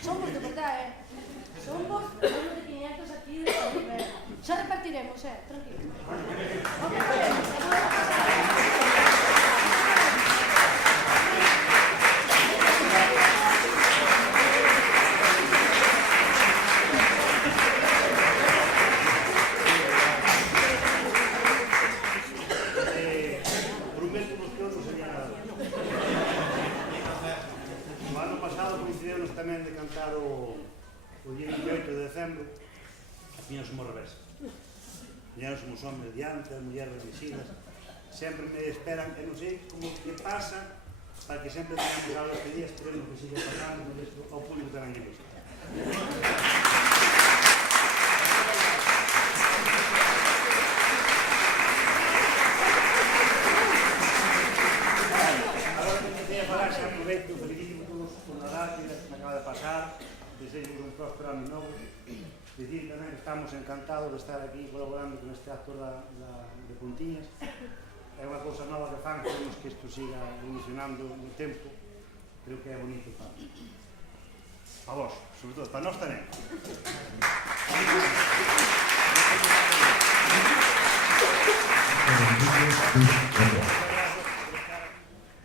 Somos de verdad, somos de 500 aquí de nivel. Xa repartiremos, tranquilo. O que faremos, a nada pasar. Tamén de cantar o día 28 de decembro, as miñas somos revés. Miñas somos homes diante, as mulleres revisidas, sempre me esperan, e non sei como que pasa, para que sempre tenhamos algo este día, esperemos que siga pasando, porque isto ao público tamén lle gusta. Agora que comecei a falar, xa aproveito, felicito todos por Nadal, que me acaba de pasar, deseo un próspero ano novo, decir tamén que estamos encantados de estar aquí colaborando con este actor de Puntiñas. É unha cousa nova que fan, queremos que isto siga evolucionando no tempo, creo que é bonito para vos, sobre todo, para nós tamén.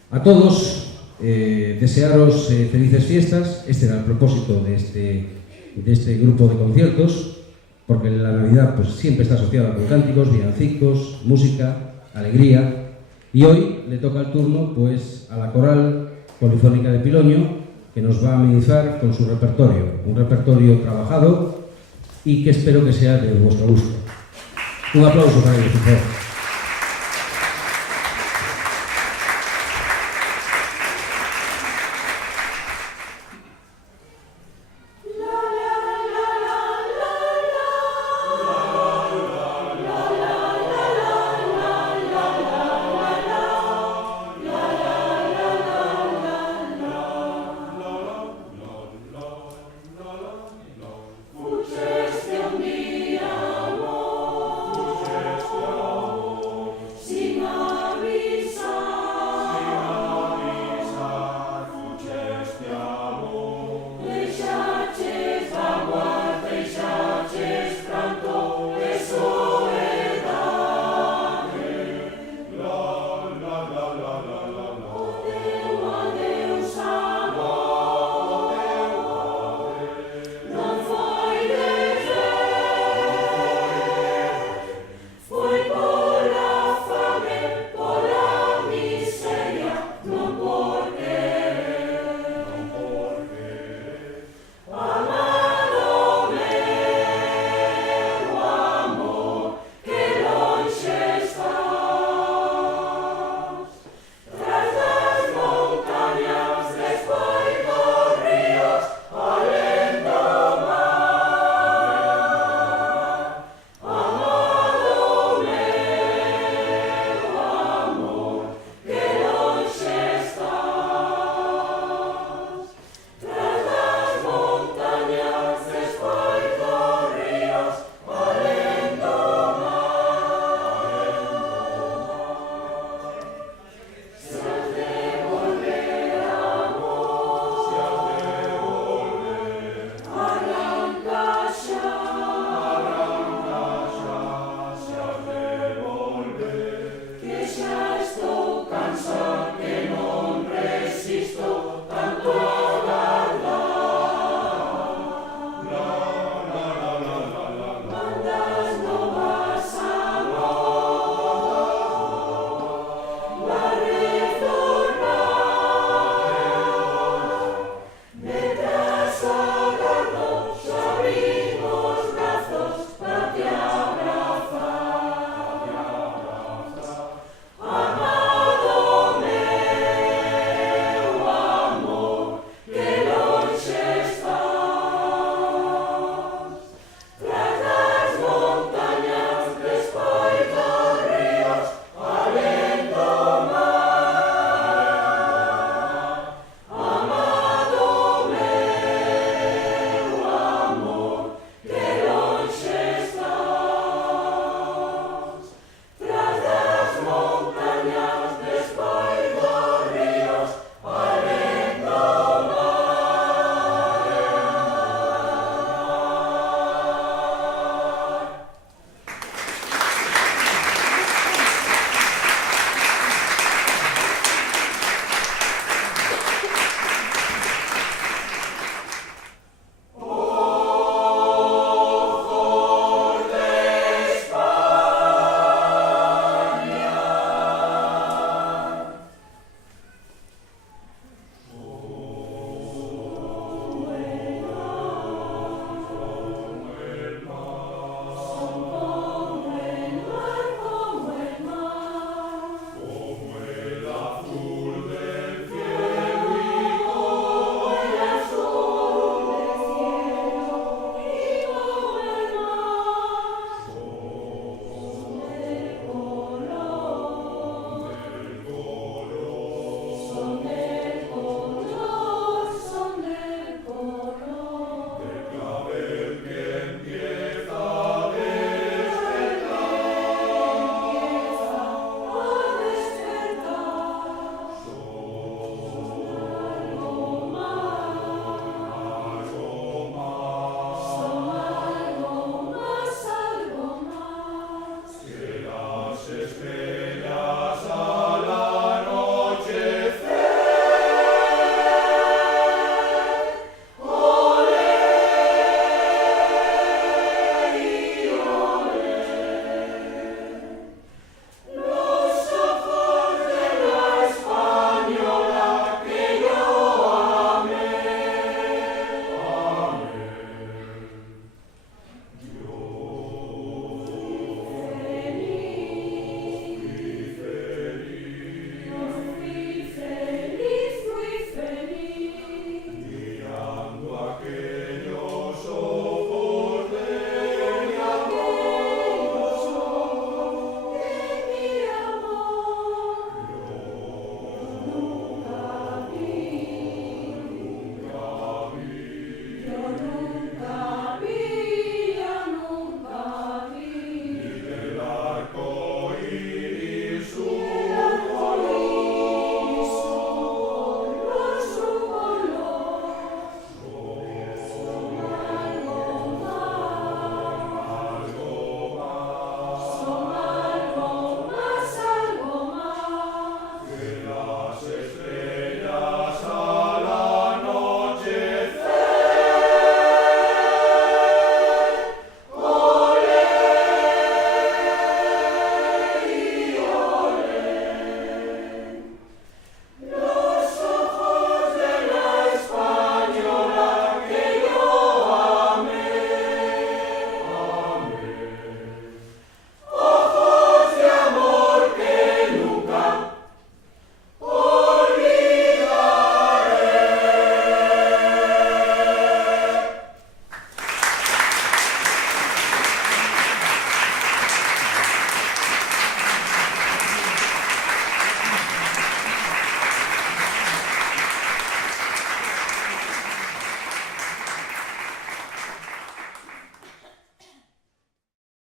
A todos, desearos felices fiestas. Este era el propósito de este grupo de conciertos, porque la Navidad pues, siempre está asociada con cánticos, villancicos, música, alegría, y hoy le toca el turno pues, a la Coral Polifónica de Piloño, que nos va a amenizar con su repertorio, un repertorio trabajado y que espero que sea de vuestro gusto. Un aplauso para ellos, por favor.